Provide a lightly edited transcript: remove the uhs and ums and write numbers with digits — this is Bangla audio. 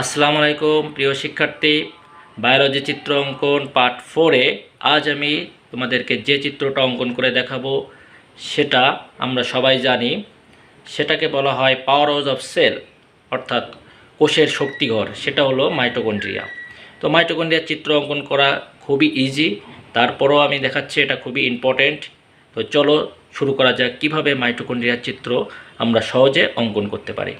আসসালামু আলাইকুম প্রিয় শিক্ষার্থী, বায়োলজি চিত্র অঙ্কন পার্ট 4-এ আজ আমি তোমাদেরকে যে চিত্রটা অঙ্কন করে দেখাবো সেটা আমরা সবাই জানি। সেটাকে বলা হয় পাওয়ার হাউস অফ সেল, অর্থাৎ কোষের শক্তিঘর। সেটা হলো মাইটোকন্ড্রিয়া। তো মাইটোকন্ড্রিয়ার চিত্র অঙ্কন করা খুবই ইজি, তারপরও আমি দেখাচ্ছি এটা খুবই ইম্পর্টেন্ট। তো চলো শুরু করা যাক কীভাবে মাইটোকন্ড্রিয়ার চিত্র আমরা সহজে অঙ্কন করতে পারি।